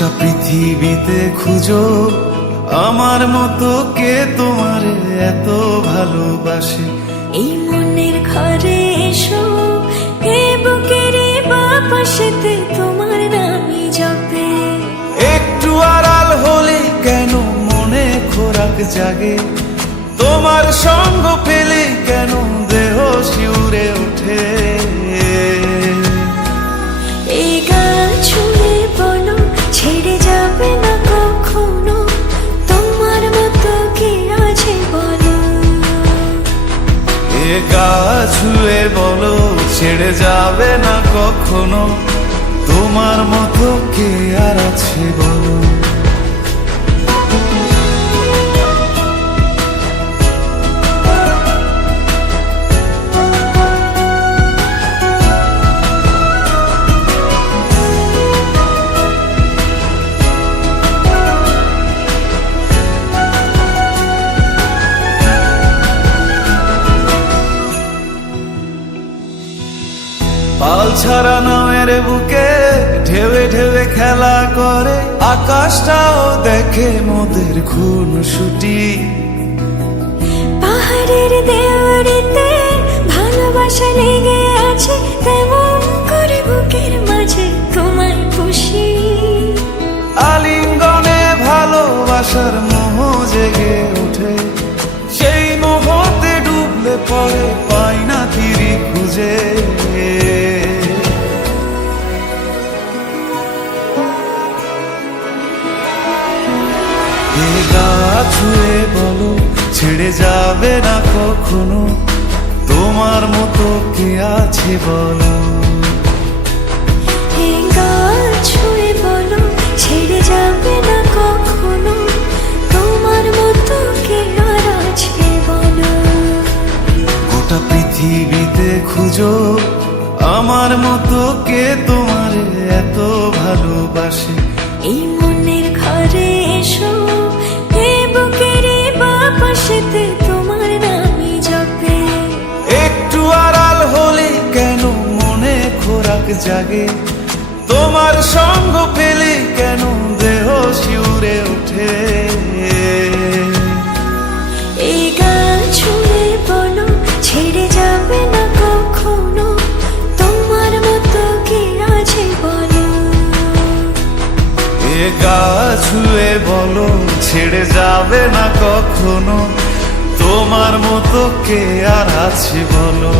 গোটা পৃথিবীতে খুঁজো আমার মতো কে তোমার এত ভালোবাসে। এই মনের ঘরে এসো, এ বুকের বাপাশেতে তোমার নামই জপে। একটু আড়াল হলে কেন মনে খোরাক জাগে, তোমার সঙ্গ পেলে কেন দেহ শিউরে ওঠে। এই গান ছুঁয়ে বলো ছেড়ে যাবে না কখনো, তোমার মতো কে আছে বলো। এ গা ছুঁয়ে বলো ছেড়ে যাবে না কখনো, তোমার মতো কে আর আছে বলো। পাল ছাড়া নামের বুকে ঢেউে ঢেউে খেলা করে, আকাশটাও দেখে মোদের খুন ছুটি। পাহাড়ের দেওয়ারিতে ভালোবাসা লেগে আছে, তেমন করে বুকের মাঝে তোমায় খুশি। আলিঙ্গনে ভালোবাসার মোহ জেগে ওঠে, সেই মোহতে ডুবলে পরে পাই না তীরে খুঁজে। এ গা ছুঁয়ে বলো ছেড়ে যাবে না কখনো, তোমার মতো কে আছে বলো। এই গান ছুঁয়ে বলো ছেড়ে যাবে না কখনো, তোমার মতো কে আর আছে বলো। গোটা পৃথিবীতে খুঁজো আমার মতো কে তোমার এত ভালোবাসে। এই মনের ঘরে এসো, এ বুকের বাপাশেতে তোমার নামই জপে। একটু আড়াল হলে কেন মনে খোরাক জাগে, তোমার সঙ্গ পেলে কেন দেহ শিউরে ওঠে। এই গান ছুঁয়ে বলো ছেড়ে যাবে না কখনো, তোমার মতো কে আছে বলো। এ গা ছুঁয়ে বলো ছেড়ে যাবে না কখনো, তোমার মতো কে আর আছে বলো।